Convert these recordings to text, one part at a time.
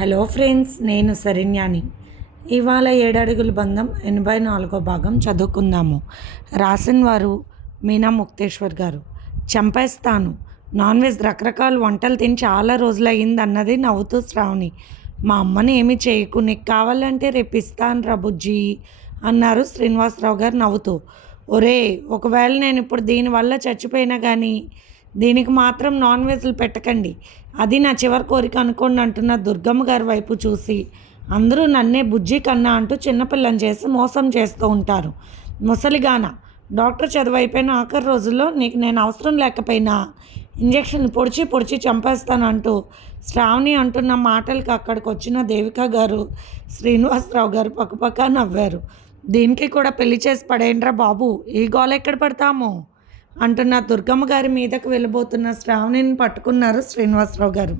Hello friends నేను శరణ్యాని. ఇవాళ ఏడడుగుల బంధం ఎనభై నాలుగో భాగం చదువుకుందాము. రాసిన వారు మీనా ముక్తేశ్వర్ గారు. చంపేస్తాను. నాన్ వెజ్ రకరకాల వంటలు తిని చాలా రోజులయ్యింది అన్నది నవ్వుతూ శ్రావణి. మా అమ్మని ఏమి చేయకు నీకు కావాలంటే రేపు ఇస్తాను రా బుజ్జి అన్నారు శ్రీనివాసరావు గారు నవ్వుతూ. ఒరే ఒకవేళ నేను ఇప్పుడు దీనివల్ల చచ్చిపోయినా కానీ దీనికి మాత్రం నాన్ వెజ్లు పెట్టకండి. అది నా చివరి కోరిక అనుకోండి అంటున్న దుర్గమ్మ గారి వైపు చూసి. అందరూ నన్నే బుజ్జి కన్నా అంటూ చిన్నపిల్లని చేసి మోసం చేస్తూ ఉంటారు. ముసలిగాన డాక్టర్ చదువైపోయిన ఆఖరి రోజుల్లో నీకు నేను అవసరం లేకపోయినా ఇంజక్షన్ పొడిచి పొడిచి చంపేస్తానంటూ శ్రావణి అంటున్న మాటలకి అక్కడికి వచ్చిన దేవిక గారు శ్రీనివాసరావు గారు పక్కపక్క నవ్వారు. దీనికి కూడా పెళ్ళి చేసి పడేయండిరా బాబు ఈ గోల ఎక్కడ పడతాము? అంటున్న దుర్గమ్మ గారి మీదకు వెళ్ళబోతున్న శ్రావణిని పట్టుకున్నారు శ్రీనివాసరావు గారు.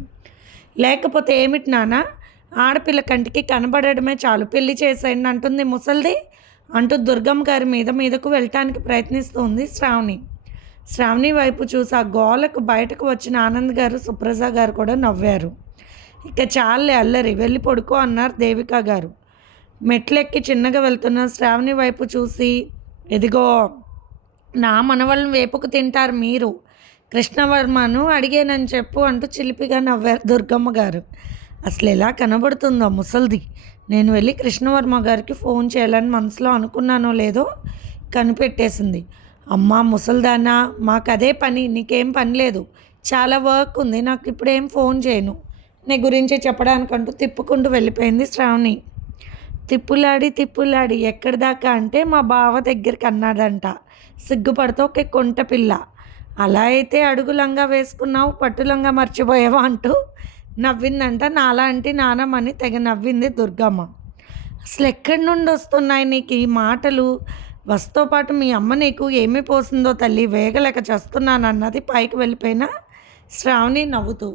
లేకపోతే ఏమిటి నాన్న? ఆడపిల్ల కంటికి కనబడడమే చాలు. పెళ్ళి చేసేయండి అంటుంది ముసల్ది అంటూ దుర్గమ్మ గారి మీద మీదకు వెళ్ళటానికి ప్రయత్నిస్తుంది శ్రావణి. శ్రావణి వైపు చూసి ఆ గోలకు బయటకు వచ్చిన ఆనంద్ గారు సుప్రజ గారు కూడా నవ్వారు. ఇక చాలే అల్లరి వెళ్ళి పడుకో అన్నారు దేవిక గారు. మెట్లెక్కి చిన్నగా వెళ్తున్న శ్రావణి వైపు చూసి ఎదిగో నా మనవలను వేపుకు తింటారు మీరు. కృష్ణవర్మను అడిగానని చెప్పు అంటూ చిలిపిగా నవ్వారు దుర్గమ్మ గారు. అసలు ఎలా కనబడుతుందో ముసల్ది. నేను వెళ్ళి కృష్ణవర్మ గారికి ఫోన్ చేయాలని మనసులో అనుకున్నానో లేదో కనిపెట్టేసింది. అమ్మా ముసల్దానా మాకు అదే పని నీకేం పని లేదు. చాలా వర్క్ ఉంది నాకు ఇప్పుడేం ఫోన్ చేయను. నీ గురించి చెప్పడానికంటూ తిప్పుకుంటూ వెళ్ళిపోయింది శ్రావణి. తిప్పులాడి తిప్పులాడి ఎక్కడి దాకా అంటే మా బావ దగ్గరికి అన్నాడంట. సిగ్గుపడితే ఒక కొంట పిల్ల. అలా అయితే అడుగులంగా వేసుకున్నావు పట్టులంగా మర్చిపోయావా అంటూ నవ్విందంట నాలాంటి నానమ్మని తెగ నవ్వింది దుర్గమ్మ. అసలు ఎక్కడి నుండి వస్తున్నాయి నీకు ఈ మాటలు? వస్తో పాటు మీ అమ్మ నీకు ఏమి పోసిందో తల్లి వేగలేక చేస్తున్నానన్నది పైకి వెళ్ళిపోయిన శ్రావణి నవ్వుతూ.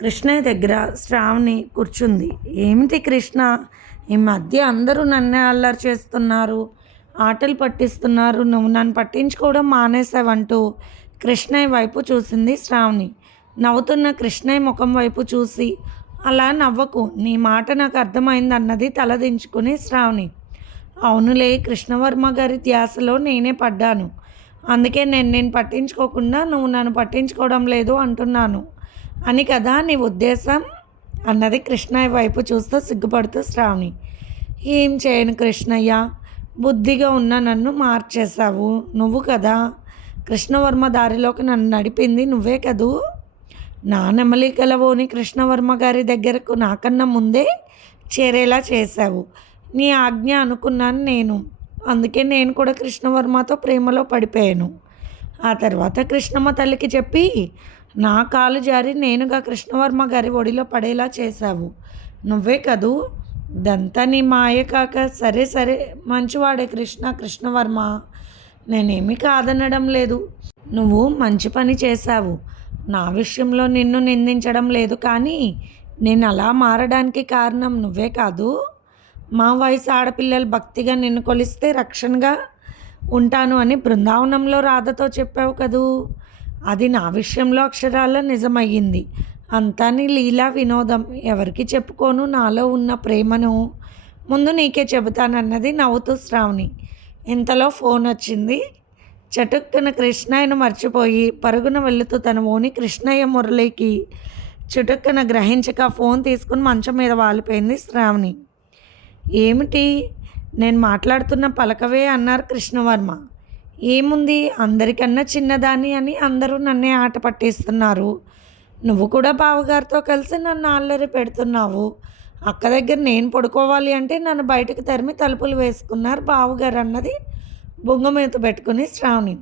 కృష్ణయ్య దగ్గర శ్రావణి కూర్చుంది. ఏమిటి కృష్ణ? ఈ మధ్య అందరూ నన్నే అల్లరి చేస్తున్నారు. ఆటలు పట్టిస్తున్నారు. నువ్వు నన్ను పట్టించుకోవడం మానేసావంటూ కృష్ణయ్య వైపు చూసింది శ్రావణి. నవ్వుతున్న కృష్ణయ్య ముఖం వైపు చూసి అలా నవ్వకు. నీ మాట నాకు అర్థమైంది అన్నది తలదించుకుని శ్రావణి. అవునులే కృష్ణవర్మ గారి ధ్యాసలో నేనే పడ్డాను. అందుకే నేను నేను పట్టించుకోకుండా నువ్వు నన్ను పట్టించుకోవడం లేదు అంటున్నాను. అని కదా నీ ఉద్దేశం? అన్నది కృష్ణయ్య వైపు చూస్తూ సిగ్గుపడుతూ శ్రావణి. ఏం చేయను కృష్ణయ్య. బుద్ధిగా ఉన్న నన్ను మార్చేశావు. నువ్వు కదా? కృష్ణవర్మ దారిలోకి నన్ను నడిపింది నువ్వే కదూ? నా నెమలికలవోని కృష్ణవర్మ గారి దగ్గరకు నాకన్నా ముందే చేరేలా చేశావు. నీ ఆజ్ఞ అనుకున్నాను నేను. అందుకే నేను కూడా కృష్ణవర్మతో ప్రేమలో పడిపోయాను. ఆ తర్వాత కృష్ణమ్మ తల్లికి చెప్పి నా కాలు జారి నేనుగా కృష్ణవర్మ గారి ఒడిలో పడేలా చేశావు. నువ్వే కదూ? ఇదంతా నీ మాయ కాక సరే సరే. మంచివాడే కృష్ణ కృష్ణవర్మ. నేనేమి కాదనడం లేదు. నువ్వు మంచి పని చేశావు. నా విషయంలో నిన్ను నిందించడం లేదు కానీ నేను అలా మారడానికి కారణం నువ్వే కాదు. మా వయసు ఆడపిల్లలు భక్తిగా నిన్ను కొలిస్తే రక్షణగా ఉంటాను అని బృందావనంలో రాధతో చెప్పావు కదూ. అది నా విషయంలో అక్షరాల నిజమయ్యింది. అంతా నీ లీలా వినోదం ఎవరికి చెప్పుకోను నాలో ఉన్న ప్రేమను ముందు నీకే చెబుతానన్నది నవ్వుతూ శ్రావణి. ఇంతలో ఫోన్ వచ్చింది. చటుక్కున కృష్ణయ్యను మర్చిపోయి పరుగున వెళుతూ తన ఓని కృష్ణయ్య మురళికి చుటుక్కున గ్రహించక ఫోన్ తీసుకుని మంచం మీద వాలిపోయింది శ్రావణి. ఏమిటి? నేను మాట్లాడుతున్న పలకవే అన్నారు కృష్ణవర్మ. ఏముంది? అందరికన్నా చిన్నదాన్ని అని అందరూ నన్నే ఆట పట్టిస్తున్నారు. నువ్వు కూడా బావగారితో కలిసి నన్ను అల్లరి పెడుతున్నావు. అక్క దగ్గర నేను పడుకోవాలి అంటే నన్ను బయటకు తరిమి తలుపులు వేసుకున్నారు బావగారు అన్నది బొంగమేత పెట్టుకుని శ్రావణి.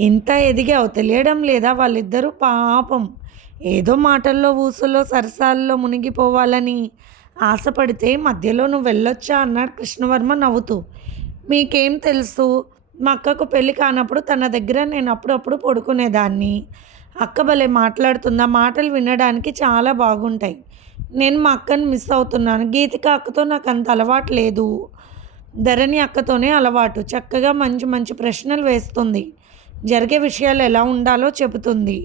ఇంత ఎదిగావు తెలియడం లేదా వాళ్ళిద్దరూ పాపం. ఏదో మాటల్లో ఊసులో సరసాల్లో మునిగిపోవాలని ఆశపడితే మధ్యలో నువ్వు వెళ్ళొచ్చా అన్నాడు కృష్ణవర్మ నవ్వుతూ. మీకేం తెలుసు? మా అక్కకు పెళ్ళి కానప్పుడు తన దగ్గర నేను అప్పుడప్పుడు పడుకునేదాన్ని. అక్క భలే మాట్లాడుతుందా? మాటలు వినడానికి చాలా బాగుంటాయి. నేను మా అక్కని మిస్ అవుతున్నాను. గీతిక అక్కతో నాకు అంత అలవాటు లేదు. ధరణి అక్కతోనే అలవాటు. చక్కగా మంచి మంచి ప్రశ్నలు వేస్తుంది. జరిగే విషయాలు ఎలా ఉండాలో చెబుతుంది.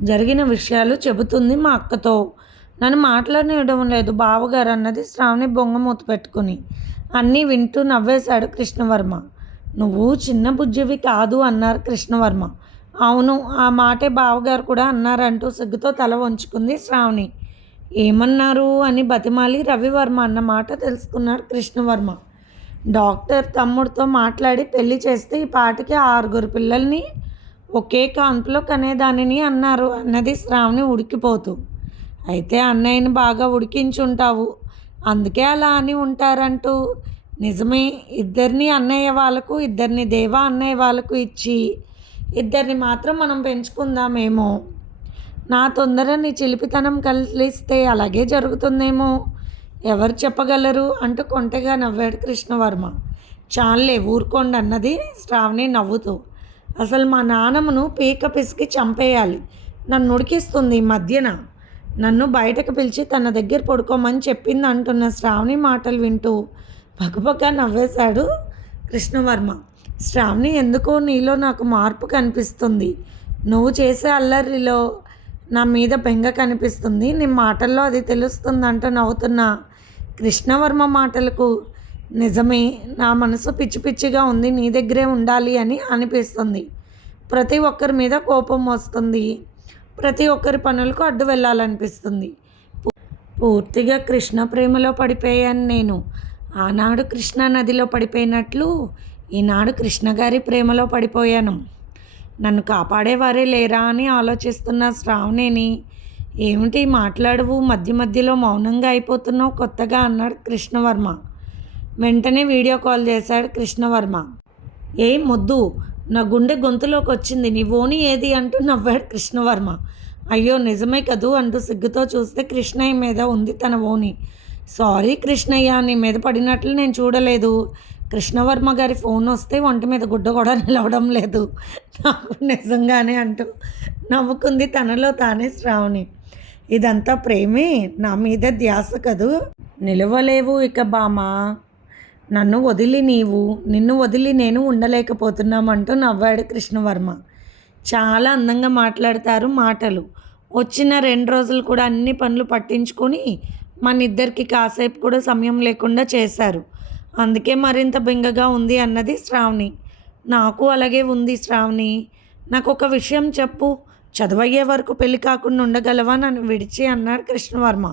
జరిగిన విషయాలు చెబుతుంది మా అక్కతో. నన్ను మాట్లాడనివ్వడం లేదు. బావగారు అన్నది శ్రావణి బొంగ మూత పెట్టుకుని. అన్నీ వింటూ నవ్వేశాడు కృష్ణవర్మ. నువ్వు చిన్న బుజ్జివి కాదు అన్నారు కృష్ణవర్మ. అవును ఆ మాటే బావగారు కూడా అన్నారంటూ సిగ్గుతో తల వంచుకుంది శ్రావణి. ఏమన్నారు అని బతిమాలి రవివర్మ అన్న మాట తెలుసుకున్నాడు కృష్ణవర్మ. డాక్టర్ తమ్ముడితో మాట్లాడి పెళ్ళి చేస్తే ఈ పాటికి ఆరుగురు పిల్లల్ని ఒకే కాన్పులో కనేదానిని అన్నారు అన్నది శ్రావణి ఉడికిపోతూ. అయితే అన్నయ్యని బాగా ఉడికించుంటావు అందుకే అలా అని ఉంటారంటూ. నిజమే ఇద్దరిని అన్నయ్య వాళ్ళకు ఇద్దరిని దేవా అన్నయ్య వాళ్ళకు ఇచ్చి ఇద్దరిని మాత్రం మనం పెంచుకుందామేమో. నా తొందర నీ చిలిపితనం కలిస్తే అలాగే జరుగుతుందేమో. ఎవరు చెప్పగలరు? అంటూ కొంటెగా నవ్వాడు కృష్ణవర్మ. చాలే ఊరుకోండి అన్నది శ్రావణి నవ్వుతూ. అసలు మా నాన్నమ్మను పీక పిసికి చంపేయాలి. నన్ను ఉడికిస్తుంది ఈ మధ్యన. నన్ను బయటకు పిలిచి తన దగ్గర పడుకోమని చెప్పింది అంటున్న శ్రావణి మాటలు వింటూ పక్కపక్క నవ్వేశాడు కృష్ణవర్మ. శ్రావణి ఎందుకో నీలో నాకు మార్పు కనిపిస్తుంది. నువ్వు చేసే అల్లరిలో నా మీద బెంగ కనిపిస్తుంది. నీ మాటల్లో అది తెలుస్తుంది అంటూ నవ్వుతున్న కృష్ణవర్మ మాటలకు. నిజమే నా మనసు పిచ్చి పిచ్చిగా ఉంది నీ దగ్గరే ఉండాలి అని అనిపిస్తుంది. ప్రతి ఒక్కరి మీద కోపం వస్తుంది. ప్రతి ఒక్కరి పనులకు అడ్డు వెళ్ళాలనిపిస్తుంది. పూర్తిగా కృష్ణ ప్రేమలో పడిపోయాను నేను. ఆనాడు కృష్ణా నదిలో పడిపోయినట్లు ఈనాడు కృష్ణగారి ప్రేమలో పడిపోయాను. నన్ను కాపాడేవారే లేరా అని ఆలోచిస్తున్న శ్రావణిని ఏమిటి మాట్లాడవు? మధ్య మధ్యలో మౌనంగా అయిపోతున్నావు కొత్తగా అన్నాడు కృష్ణవర్మ. వెంటనే వీడియో కాల్ చేశాడు కృష్ణవర్మ. ఏ ముద్దు నా గుండె గొంతులోకి వచ్చింది నీ ఓని ఏది? అంటూ నవ్వాడు కృష్ణవర్మ. అయ్యో నిజమే కదూ అంటూ సిగ్గుతో చూస్తే కృష్ణయ్య మీద ఉంది తన ఓని. సారీ కృష్ణయ్య నీ మీద పడినట్లు నేను చూడలేదు. కృష్ణవర్మ గారి ఫోన్ వస్తే ఒంటి మీద గుడ్డ కూడా నిలవడం లేదు. నాకు నిజంగానే అంటూ నవ్వుకుంది తనలో తానే శ్రావణి. ఇదంతా ప్రేమే నా మీద ధ్యాస కదూ? నిలవలేవు ఇక బామా నన్ను వదిలి నీవు నిన్ను వదిలి నేను ఉండలేకపోతున్నామంటూ నవ్వాడు కృష్ణవర్మ. చాలా అందంగా మాట్లాడతారు మాటలు. వచ్చిన రెండు రోజులు కూడా అన్ని పనులు పట్టించుకొని మన ఇద్దరికి కాసేపు కూడా సమయం లేకుండా చేశారు. అందుకే మరింత బెంగగా ఉంది అన్నది శ్రావణి. నాకు అలాగే ఉంది శ్రావణి. నాకు ఒక విషయం చెప్పు. చదువయ్యే వరకు పెళ్ళి కాకుండా ఉండగలవా? నన్ను విడిచి అన్నాడు కృష్ణవర్మ.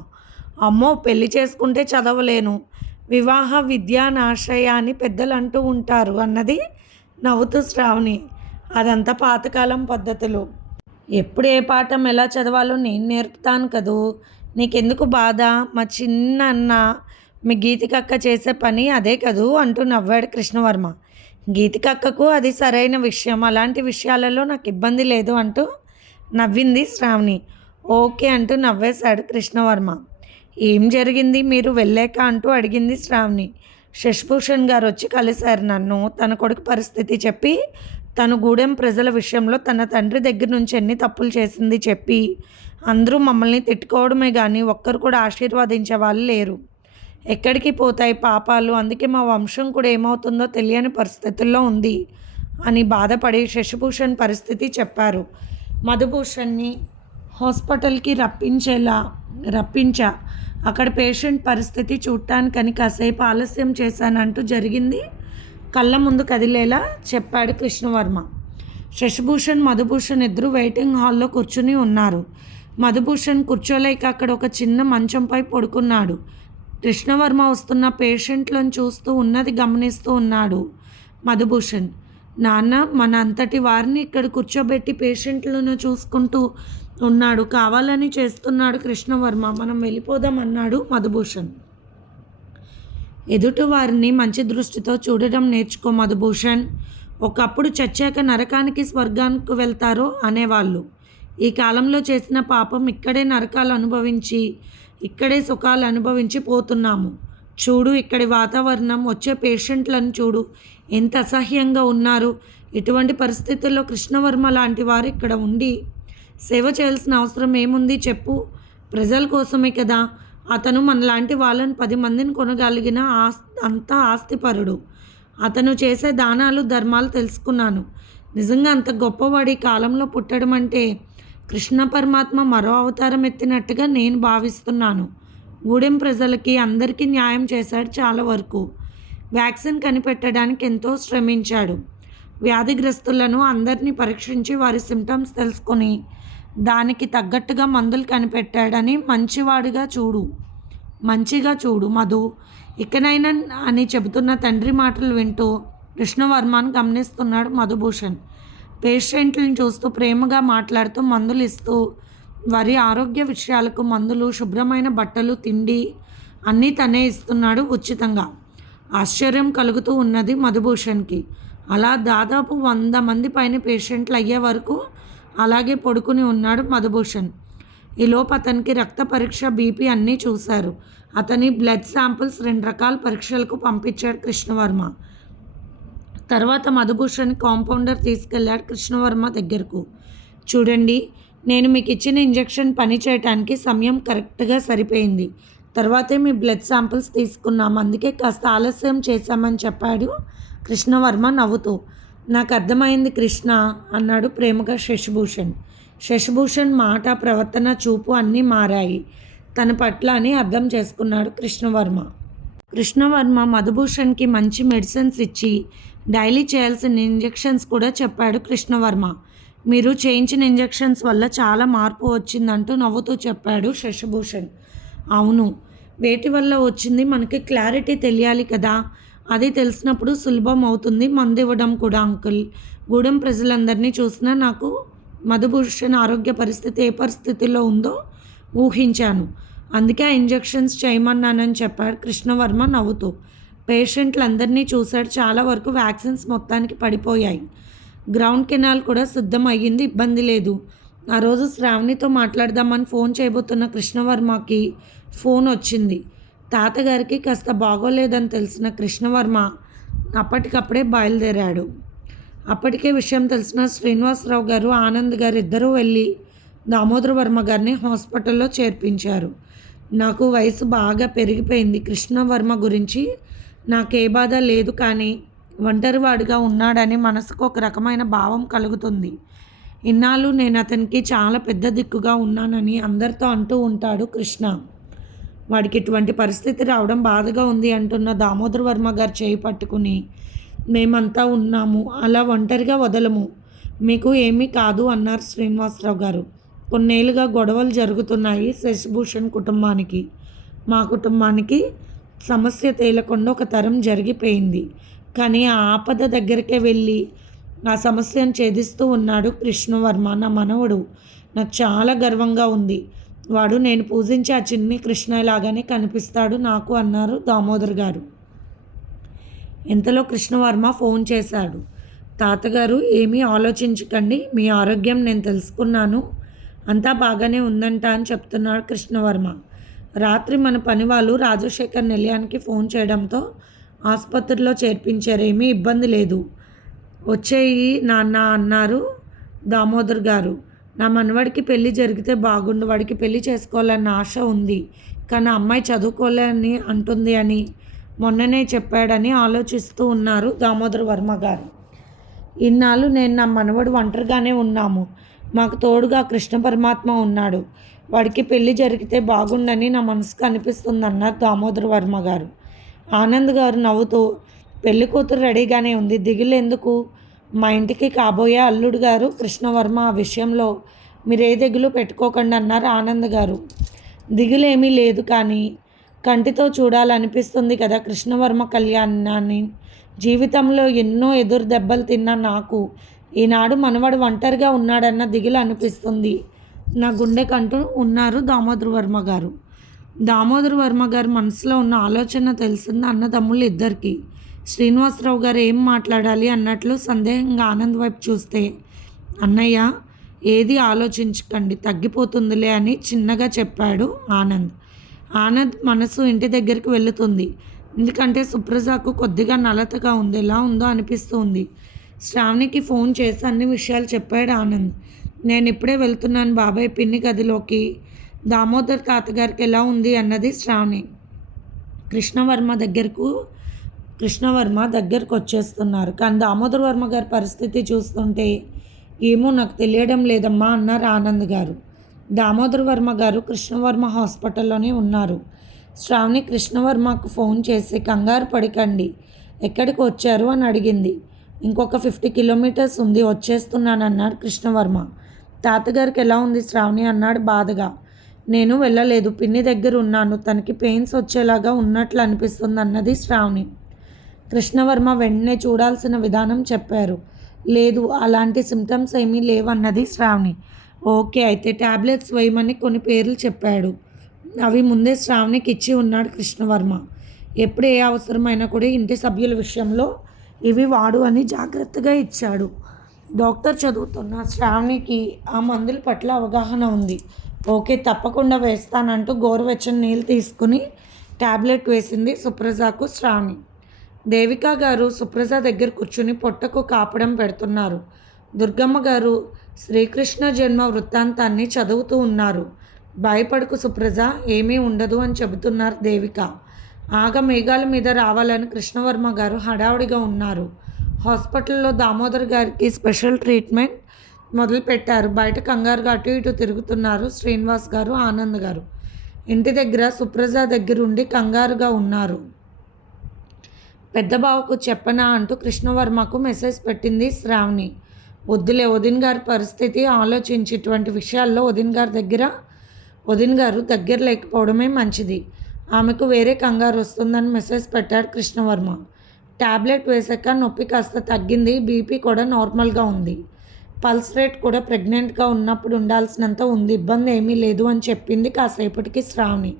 అమ్మో పెళ్ళి చేసుకుంటే చదవలేను. వివాహ విద్యా నాశయ అని పెద్దలు అంటూ ఉంటారు అన్నది నవ్వుతూ శ్రావణి. అదంతా పాతకాలం పద్ధతులు. ఎప్పుడు ఏ పాఠం ఎలా చదవాలో నేను నేర్పుతాను కదూ? నీకెందుకు బాధ? మా చిన్న అన్న మీ గీతికక్క చేసే పని అదే కదూ అంటూ నవ్వాడు కృష్ణవర్మ. గీతికక్కకు అది సరైన విషయం. అలాంటి విషయాలలో నాకు ఇబ్బంది లేదు అంటూ నవ్వింది శ్రావణి. ఓకే అంటూ నవ్వేశాడు కృష్ణవర్మ. ఏం జరిగింది? మీరు వెళ్ళాక అంటూ అడిగింది శ్రావణి. శశిభూషణ్ గారు వచ్చి కలిశారు నన్ను. తన కొడుకు పరిస్థితి చెప్పి తను గూడెం ప్రజల విషయంలో తన తండ్రి దగ్గర నుంచి ఎన్ని తప్పులు చేసింది చెప్పి అందరూ మమ్మల్ని తిట్టుకోవడమే కానీ ఒక్కరు కూడా ఆశీర్వదించే వాళ్ళు లేరు. ఎక్కడికి పోతాయి పాపాలు? అందుకే మా వంశం కూడా ఏమవుతుందో తెలియని పరిస్థితుల్లో ఉంది అని బాధపడి శశిభూషణ్ పరిస్థితి చెప్పారు. మధుభూషణ్ని హాస్పిటల్కి రప్పించేలా రప్పించా. అక్కడ పేషెంట్ పరిస్థితి చూడటానికని కాసేపు ఆలస్యం చేశానంటూ జరిగింది. కళ్ళ ముందు కదిలేలా చెప్పాడు కృష్ణవర్మ. శశిభూషణ్ మధుభూషణ్ ఇద్దరు వెయిటింగ్ హాల్లో కూర్చుని ఉన్నారు. మధుభూషణ్ కూర్చోలేక అక్కడ ఒక చిన్న మంచంపై పడుకున్నాడు. కృష్ణవర్మ వస్తున్న పేషెంట్లను చూస్తూ ఉన్నది గమనిస్తూ ఉన్నాడు మధుభూషణ్. నాన్న మన అంతటి వారిని ఇక్కడ కూర్చోబెట్టి పేషెంట్లను చూసుకుంటూ ఉన్నాడు. కావాలని చేస్తున్నాడు కృష్ణవర్మ. మనం వెళ్ళిపోదాం అన్నాడు మధుభూషణ్. ఎదుటి వారిని మంచి దృష్టితో చూడడం నేర్చుకో మధుభూషణ్. ఒకప్పుడు చచ్చాక నరకానికి స్వర్గానికి వెళ్తారో అనేవాళ్ళు. ఈ కాలంలో చేసిన పాపం ఇక్కడే నరకాలు అనుభవించి ఇక్కడే సుఖాలు అనుభవించి పోతున్నాము. చూడు ఇక్కడి వాతావరణం వచ్చే పేషెంట్లను చూడు. ఎంత అసహ్యంగా ఉన్నారు. ఇటువంటి పరిస్థితుల్లో కృష్ణవర్మ లాంటి వారు ఇక్కడ ఉండి సేవ చేయాల్సిన అవసరం ఏముంది చెప్పు. ప్రజల కోసమే కదా. అతను మనలాంటి వాళ్ళని పది మందిని కొనగలిగిన ఆస్ అంత ఆస్తిపరుడు. అతను చేసే దానాలు ధర్మాలు తెలుసుకున్నాను. నిజంగా అంత గొప్పవాడి కాలంలో పుట్టడం అంటే కృష్ణ పరమాత్మ మరో అవతారం ఎత్తినట్టుగా నేను భావిస్తున్నాను. గూడెం ప్రజలకి అందరికీ న్యాయం చేశాడు చాలా వరకు. వ్యాక్సిన్ కనిపెట్టడానికి ఎంతో శ్రమించాడు. వ్యాధిగ్రస్తులను అందరినీ పరీక్షించి వారి సిమ్టమ్స్ తెలుసుకొని దానికి తగ్గట్టుగా మందులు కనిపెట్టాడని మంచివాడిగా చూడు. మంచిగా చూడు మధు. ఇకనైనా అని చెబుతున్న తండ్రి మాటలు వింటూ కృష్ణవర్మను గమనిస్తున్నాడు మధుభూషణ్. పేషెంట్లను చూస్తూ ప్రేమగా మాట్లాడుతూ మందులు ఇస్తూ వారి ఆరోగ్య విషయాలకు మందులు శుభ్రమైన బట్టలు తిండి అన్నీ తనే ఇస్తున్నాడు ఉచితంగా. ఆశ్చర్యం కలుగుతూ ఉన్నది మధుభూషణ్కి. అలా దాదాపు వంద మంది పైన పేషెంట్లు అయ్యే వరకు అలాగే పడుకుని ఉన్నాడు మధుభూషణ్. ఈలోపు అతనికి రక్త పరీక్ష బీపీ అన్నీ చూశారు. అతని బ్లడ్ శాంపిల్స్ రెండు రకాల పరీక్షలకు పంపించాడు కృష్ణవర్మ. తర్వాత మధుభూషణ్ కాంపౌండర్ తీసుకెళ్ళాడు కృష్ణవర్మ దగ్గరకు. చూడండి నేను మీకు ఇచ్చిన ఇంజెక్షన్ పని చేయటానికి సమయం కరెక్ట్గా సరిపోయింది. తర్వాతే మీ బ్లడ్ శాంపిల్స్ తీసుకున్నాం. అందుకే కాస్త ఆలస్యం చేశామని చెప్పాడు కృష్ణవర్మ నవ్వుతూ. నాకు అర్థమైంది కృష్ణ అన్నాడు ప్రేమగా శశిభూషణ్. శశిభూషణ్ మాట ప్రవర్తన చూపు అన్నీ మారాయి. తన పట్ల అని అర్థం చేసుకున్నాడు కృష్ణవర్మ. కృష్ణవర్మ మధుభూషణ్కి మంచి మెడిసిన్స్ ఇచ్చి డైలీ చేయాల్సిన ఇంజెక్షన్స్ కూడా చెప్పాడు కృష్ణవర్మ. మీరు చేయించిన ఇంజెక్షన్స్ వల్ల చాలా మార్పు వచ్చిందంటూ నవ్వుతూ చెప్పాడు శశభూషణ్. అవును వేటి వల్ల వచ్చింది మనకి క్లారిటీ తెలియాలి కదా. అది తెలిసినప్పుడు సులభం అవుతుంది మందు ఇవ్వడం కూడా అంకుల్. గూడెం ప్రజలందరినీ చూసినా నాకు మధుభూషణ్ ఆరోగ్య పరిస్థితి ఏ పరిస్థితిలో ఉందో ఊహించాను. అందుకే ఆ ఇంజెక్షన్స్ చేయమన్నానని చెప్పాడు కృష్ణవర్మ నవ్వుతూ. పేషెంట్లందరినీ చూశాడు. చాలా వరకు వ్యాక్సిన్స్ మొత్తానికి పడిపోయాయి. గ్రౌండ్ కెనాల్ కూడా సిద్ధం అయ్యింది ఇబ్బంది లేదు. ఆ రోజు శ్రావణితో మాట్లాడదామని ఫోన్ చేయబోతున్న కృష్ణవర్మకి ఫోన్ వచ్చింది. తాతగారికి కాస్త బాగోలేదని తెలిసిన కృష్ణవర్మ అప్పటికప్పుడే బయలుదేరాడు. అప్పటికే విషయం తెలిసిన శ్రీనివాసరావు గారు ఆనంద్ గారు ఇద్దరూ వెళ్ళి దామోదర వర్మ గారిని హాస్పిటల్లో చేర్పించారు. నాకు వయసు బాగా పెరిగిపోయింది. కృష్ణవర్మ గురించి నాకే బాధ లేదు కానీ ఒంటరివాడిగా ఉన్నాడని మనసుకు ఒక రకమైన భావం కలుగుతుంది. ఇన్నాళ్ళు నేను అతనికి చాలా పెద్ద దిక్కుగా ఉన్నానని అందరితో అంటూ ఉంటాడు కృష్ణ. వాడికి ఇటువంటి పరిస్థితి రావడం బాధగా ఉంది అంటున్న దామోదర్ వర్మ గారు చేయి పట్టుకుని మేమంతా ఉన్నాము అలా ఒంటరిగా వదలము మీకు ఏమీ కాదు అన్నారు శ్రీనివాసరావు గారు. కొన్నేళ్ళుగా గొడవలు జరుగుతున్నాయి శశిభూషణ్ కుటుంబానికి మా కుటుంబానికి సమస్య తేలకుండా ఒక తరం జరిగిపోయింది. కానీ ఆ ఆపద దగ్గరికే వెళ్ళి ఆ సమస్యను ఛేదిస్తూ ఉన్నాడు కృష్ణవర్మ. నా మనవడు నాకు చాలా గర్వంగా ఉంది. వాడు నేను పూజించే ఆ చిన్ని కృష్ణలాగానే కనిపిస్తాడు నాకు అన్నారు దామోదర్ గారు. ఇంతలో కృష్ణవర్మ ఫోన్ చేశాడు. తాతగారు ఏమీ ఆలోచించకండి మీ ఆరోగ్యం నేను తెలుసుకున్నాను. అంతా బాగానే ఉందంట అని చెప్తున్నాడు కృష్ణవర్మ. రాత్రి మన పని వాళ్ళు రాజశేఖర్ నిలయానికి ఫోన్ చేయడంతో ఆసుపత్రిలో చేర్పించారు ఏమీ ఇబ్బంది లేదు. వచ్చేయి నాన్న అన్నారు దామోదర్ గారు. నా మనవాడికి పెళ్ళి జరిగితే బాగుండు వాడికి పెళ్ళి చేసుకోవాలన్న ఆశ ఉంది. కానీ అమ్మాయి చదువుకోలేని అంటుంది అని మొన్ననే చెప్పాడని ఆలోచిస్తూ ఉన్నారు దామోదర్ వర్మ గారు. ఇన్నాళ్ళు నేను నా మనవడు ఒంటరిగానే ఉన్నాము. మాకు తోడుగా కృష్ణ పరమాత్మ ఉన్నాడు. వాడికి పెళ్ళి జరిగితే బాగుండని నా మనసుకు అనిపిస్తుంది అన్నారు దామోదర్ వర్మ గారు. ఆనంద్ గారు నవ్వుతూ పెళ్ళి కూతురు రెడీగానే ఉంది. దిగులేందుకు మా ఇంటికి కాబోయే అల్లుడు గారు కృష్ణవర్మ ఆ విషయంలో మీరు ఏ దిగులు పెట్టుకోకండి అన్నారు ఆనంద్ గారు. దిగులేమీ లేదు కానీ కంటితో చూడాలనిపిస్తుంది కదా కృష్ణవర్మ కళ్యాణాన్ని. జీవితంలో ఎన్నో ఎదురు దెబ్బలు తిన్న నాకు ఈనాడు మనవాడు ఒంటరిగా ఉన్నాడన్న దిగులు అనిపిస్తుంది. నా గుండెకంటూ ఉన్నారు దామోదర్ వర్మ గారు. దామోదర్ వర్మ గారి మనసులో ఉన్న ఆలోచన తెలిసింది అన్నదమ్ముళ్ళు ఇద్దరికి. శ్రీనివాసరావు గారు ఏం మాట్లాడాలి అన్నట్లు సందేహంగా ఆనంద్ వైపు చూస్తే అన్నయ్య ఏది ఆలోచించకండి తగ్గిపోతుందిలే అని చిన్నగా చెప్పాడు ఆనంద్. ఆనంద్ మనసు ఇంటి దగ్గరికి వెళుతుంది. ఎందుకంటే సుప్రజాకు కొద్దిగా నలతగా ఉంది ఎలా ఉందో. అనిపిస్తుంది శ్రావణికి ఫోన్ చేసి అన్ని విషయాలు చెప్పాడు ఆనంద్. నేను ఇప్పుడే వెళ్తున్నాను బాబాయ్ పిన్ని గదిలోకి. దామోదర్ తాతగారికి ఎలా ఉంది అన్నది శ్రావణి. కృష్ణవర్మ దగ్గరకు కృష్ణవర్మ దగ్గరకు వచ్చేస్తున్నారు కానీ దామోదర్ వర్మ గారి పరిస్థితి చూస్తుంటే ఏమో నాకు తెలియడం లేదమ్మా అన్నారు ఆనంద్ గారు. దామోదర్ వర్మ గారు కృష్ణవర్మ హాస్పిటల్లోనే ఉన్నారు. శ్రావణి కృష్ణవర్మకు ఫోన్ చేసి కంగారు పడకండి ఎక్కడికి వచ్చారు? అని అడిగింది. ఇంకొక ఫిఫ్టీ కిలోమీటర్స్ ఉంది వచ్చేస్తున్నానన్నాడు కృష్ణవర్మ. తాతగారికి ఎలా ఉంది శ్రావణి అన్నాడు బాధగా. నేను వెళ్ళలేదు పిన్ని దగ్గర ఉన్నాను తనకి పెయిన్స్ వచ్చేలాగా ఉన్నట్లు అనిపిస్తుంది అన్నది శ్రావణి. కృష్ణవర్మ వెంటనే చూడాల్సిన విధానం చెప్పారు. లేదు అలాంటి సిమ్టమ్స్ ఏమీ లేవన్నది శ్రావణి. ఓకే అయితే ట్యాబ్లెట్స్ వేయమని కొన్ని పేర్లు చెప్పాడు. అవి ముందే శ్రావణికి ఇచ్చి ఉన్నాడు కృష్ణవర్మ. ఎప్పుడు ఏ అవసరమైనా కూడా ఇంటి సభ్యుల విషయంలో ఇవి వాడు అని జాగ్రత్తగా ఇచ్చాడు. డాక్టర్ చదువుతున్న శ్రావణికి ఆ మందుల పట్ల అవగాహన ఉంది. ఓకే తప్పకుండా వేస్తానంటూ గోరువెచ్చని నీళ్ళు తీసుకుని ట్యాబ్లెట్ వేసింది సుప్రజకు శ్రావణి. దేవిక గారు సుప్రజ దగ్గర కూర్చుని పొట్టకు కాపడం పెడుతున్నారు. దుర్గమ్మ గారు శ్రీకృష్ణ జన్మ వృత్తాంతాన్ని చదువుతూ ఉన్నారు. భయపడకు సుప్రజ ఏమీ ఉండదు అని చెబుతున్నారు దేవిక. ఆగ మేఘాల మీద రావాలని కృష్ణవర్మ గారు హడావుడిగా ఉన్నారు. హాస్పిటల్లో దామోదర్ గారికి స్పెషల్ ట్రీట్మెంట్ మొదలుపెట్టారు బయట కంగారుగా అటు ఇటు తిరుగుతున్నారు శ్రీనివాస్ గారు ఆనంద్ గారు. ఇంటి దగ్గర సుప్రజ దగ్గరుండి కంగారుగా ఉన్నారు. పెద్ద బావకు చెప్పనా అంటూ కృష్ణవర్మకు మెసేజ్ పెట్టింది శ్రావణి. వద్దులే వదిన్ గారి పరిస్థితి ఆలోచించి ఇటువంటి విషయాల్లో వదిన్ గారి దగ్గర వదిన్ గారు దగ్గర లేకపోవడమే మంచిది. ఆమెకు వేరే కంగారు వస్తుందని మెసేజ్ పెట్టాడు కృష్ణవర్మ. ట్యాబ్లెట్ వేసాక నొప్పి కాస్త తగ్గింది బీపీ కూడా నార్మల్గా ఉంది. పల్స్ రేట్ కూడా ప్రెగ్నెంట్గా ఉన్నప్పుడు ఉండాల్సినంత ఉంది ఇబ్బంది ఏమీ లేదు అని చెప్పింది కాసేపటికి శ్రావణి.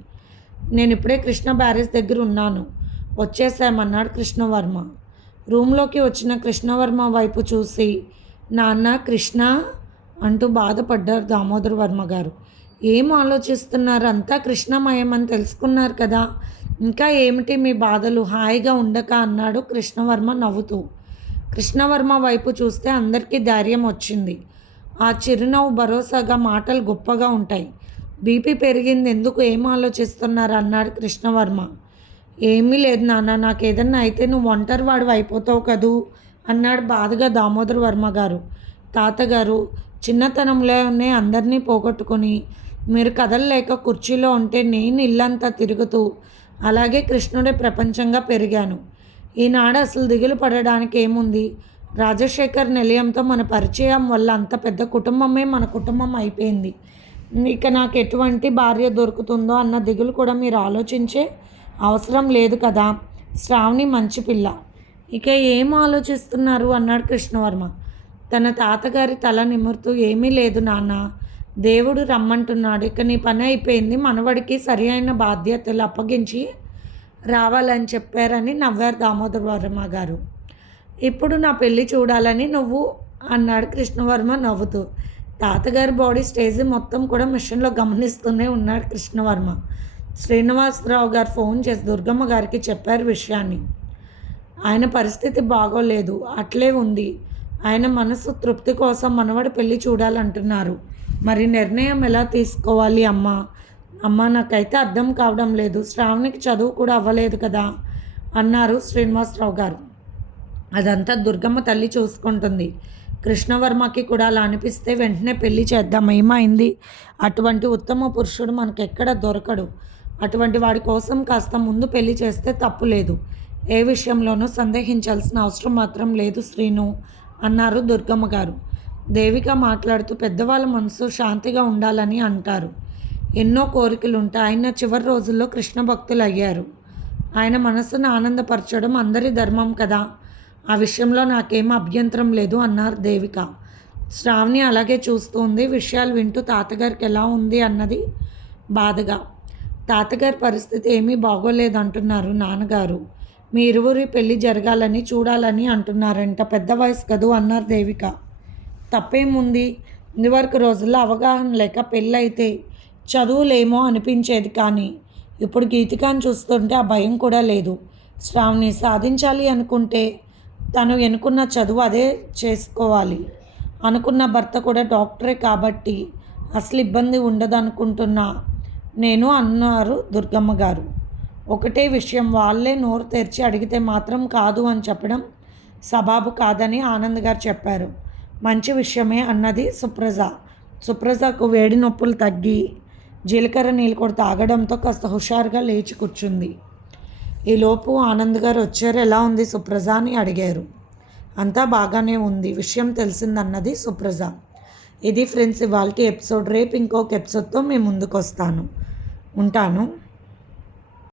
నేను ఇప్పుడే కృష్ణ బ్యారేజ్ దగ్గర ఉన్నాను వచ్చేసామన్నాడు కృష్ణవర్మ. రూమ్లోకి వచ్చిన కృష్ణవర్మ వైపు చూసి నాన్న కృష్ణ అంటూ బాధపడ్డారు దామోదర్ వర్మ గారు. ఏం ఆలోచిస్తున్నారు? అంతా కృష్ణమయం అని తెలుసుకున్నారు కదా ఇంకా ఏమిటి మీ బాధలు? హాయిగా ఉండక అన్నాడు కృష్ణవర్మ నవ్వుతూ. కృష్ణవర్మ వైపు చూస్తే అందరికీ ధైర్యం వచ్చింది. ఆ చిరునవ్వు భరోసాగా మాటలు గొప్పగా ఉంటాయి. బీపీ పెరిగింది. ఎందుకు ఏం ఆలోచిస్తున్నారు? అన్నాడు కృష్ణవర్మ. ఏమీ లేదు నాన్న నాకు ఏదన్నా అయితే నువ్వు ఒంటరి వాడు అయిపోతావు కదూ? అన్నాడు బాధగా దామోదర్ వర్మ గారు. తాతగారు చిన్నతనంలోనే అందరినీ పోగొట్టుకొని మీరు కదలలేక కుర్చీలో ఉంటే నేను ఇల్లంతా తిరుగుతూ అలాగే కృష్ణుడే ప్రపంచంగా పెరిగాను. ఈనాడు అసలు దిగులు పడడానికి ఏముంది? రాజశేఖర్ నిలయంతో మన పరిచయం వల్ల అంత పెద్ద కుటుంబమే మన కుటుంబం అయిపోయింది. ఇక నాకు ఎటువంటి భార్య దొరుకుతుందో అన్న దిగులు కూడా మీరు ఆలోచించే అవసరం లేదు కదా? శ్రావణి మంచి పిల్ల. ఇక ఏం ఆలోచిస్తున్నారు? అన్నాడు కృష్ణవర్మ. తన తాతగారి తల నిమురుతూ ఏమీ లేదు నాన్న. దేవుడు రమ్మంటున్నాడు. ఇక నీ పని అయిపోయింది. మనవడికి సరి అయిన బాధ్యతలు అప్పగించి రావాలని చెప్పారని నవ్వారు దామోదర్ వర్మ గారు. ఇప్పుడు నా పెళ్ళి చూడాలని నువ్వు అన్నాడు కృష్ణవర్మ నవ్వుతూ. తాతగారి బాడీ స్టేజ్ మొత్తం కూడా మిషన్లో గమనిస్తూనే ఉన్నాడు కృష్ణవర్మ. శ్రీనివాసరావు గారు ఫోన్ చేసి దుర్గమ్మ గారికి చెప్పారు విషయాన్ని. ఆయన పరిస్థితి బాగోలేదు. అట్లే ఉంది. ఆయన మనసు తృప్తి కోసం మనవడి పెళ్ళి చూడాలంటున్నారు. మరి నిర్ణయం ఎలా తీసుకోవాలి అమ్మ? అమ్మ నాకైతే అర్థం కావడం లేదు. శ్రావణికి చదువు కూడా అవ్వలేదు కదా? అన్నారు శ్రీనివాసరావు గారు. అదంతా దుర్గమ్మ తల్లి చూసుకుంటుంది. కృష్ణవర్మకి కూడా అలా అనిపిస్తే వెంటనే పెళ్ళి చేద్దాం. ఏమైంది? అటువంటి ఉత్తమ పురుషుడు మనకు ఎక్కడ దొరకడు. అటువంటి వాడి కోసం కాస్త ముందు పెళ్ళి చేస్తే తప్పు లేదు. ఏ విషయంలోనూ సందేహించాల్సిన అవసరం మాత్రం లేదు శ్రీను అన్నారు దుర్గమ్మ గారు. దేవిక మాట్లాడుతూ పెద్దవాళ్ళ మనసు శాంతిగా ఉండాలని అంటారు. ఎన్నో కోరికలు ఉంటాయి ఆయన చివరి రోజుల్లో కృష్ణ భక్తులు అయ్యారు. ఆయన మనసును ఆనందపరచడం అందరి ధర్మం కదా. ఆ విషయంలో నాకేం అభ్యంతరం లేదు అన్నారు దేవిక. శ్రావణి అలాగే చూస్తుంది. విషయాలు వింటూ తాతగారికి ఎలా ఉంది అన్నది బాధగా. తాతగారి పరిస్థితి ఏమీ బాగోలేదు అంటున్నారు నాన్నగారు. మీ ఇరువురి పెళ్ళి జరగాలని చూడాలని అంటున్నారంట. పెద్ద వయసు కదూ అన్నారు దేవిక. తప్పేముంది? ఇదివరకు రోజుల్లో అవగాహన లేక పెళ్ళైతే చదువులేమో అనిపించేది కానీ ఇప్పుడు గీతికాన్ని చూస్తుంటే ఆ భయం కూడా లేదు. శ్రావణి సాధించాలి అనుకుంటే తను ఎన్నుకున్న చదువు అదే చేసుకోవాలి. అనుకున్న భర్త కూడా డాక్టరే కాబట్టి అసలు ఇబ్బంది ఉండదు అనుకుంటున్నా నేను అన్నారు దుర్గమ్మ గారు. ఒకటే విషయం వాళ్ళే నోరు తెరిచి అడిగితే మాత్రం కాదు అని చెప్పడం సబాబు కాదని ఆనంద్ గారు చెప్పారు. మంచి విషయమే అన్నది సుప్రజ. సుప్రజకు వేడి నొప్పులు తగ్గి జీలకర్ర నీళ్ళు కూడా తాగడంతో కాస్త హుషారుగా లేచి కూర్చుంది. ఈలోపు ఆనంద్ గారు వచ్చారు. ఎలా ఉంది సుప్రజ అని అడిగారు. అంతా బాగానే ఉంది. విషయం తెలిసిందన్నది సుప్రజ. ఇది ఫ్రెండ్స్ ఇవాళ ఎపిసోడ్. రేపు ఇంకొక ఎపిసోడ్తో మేము ముందుకు వస్తాను ఉంటాను.